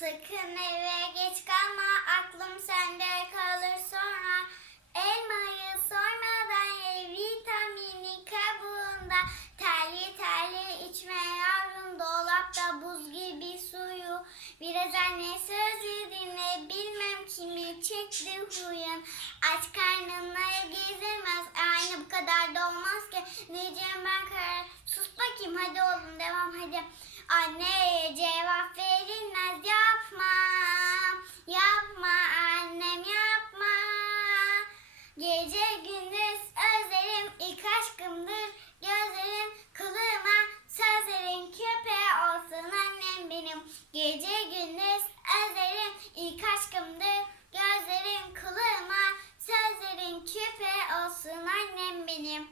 Sakın eve geç kalma, aklım sende kalır sonra. Elmayı sormadan ye, vitamini kabuğunda. Terli terli içme yavrum, dolapta buz gibi suyu. Biraz anne sözü dinle, bilmem kimi çekti huyun. Aç karnına gezilmez, aynı bu kadar da olmaz ki. Ne diyeceğim ben karar, sus bakayım hadi oğlum devam hadi. Anneye Gece gündüz özlerim ilk aşkımdır gözlerin kılığıma sözlerin köpeği olsun annem benim. Gece gündüz özlerim ilk aşkımdır gözlerin kılığıma sözlerin köpeği olsun annem benim.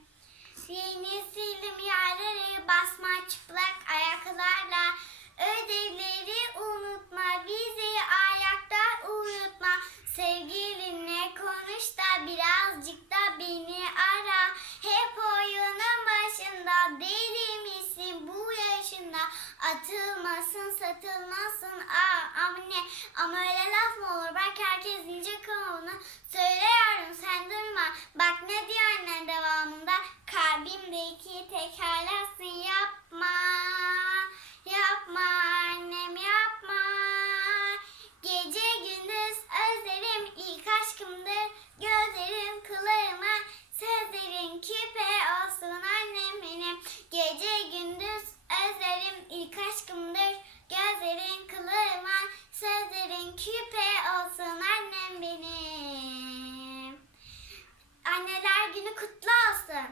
Yeni sildim yerleri basma çıplak ayaklarla Atılmasın satılmasın. Aa anne Ama öyle laf mı olur? Bak herkes ince kavunu Söyle yavrum sen durma. Bak ne diyor Sözlerin küpe olsun annem benim. Anneler günü kutlu olsun.